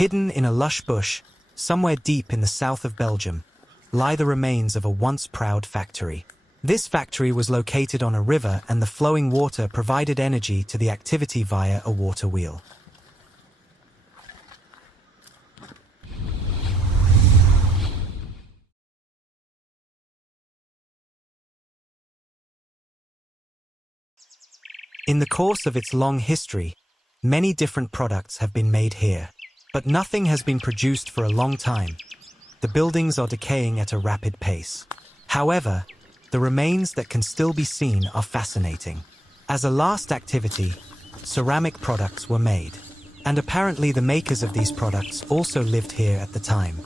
Hidden in a lush bush, somewhere deep in the south of Belgium, lie the remains of a once proud factory. This factory was located on a river, and the flowing water provided energy to the activity via a water wheel. In the course of its long history, many different products have been made here, but nothing has been produced for a long time. The buildings are decaying at a rapid pace. However, the remains that can still be seen are fascinating. As a last activity, ceramic products were made, and apparently the makers of these products also lived here at the time.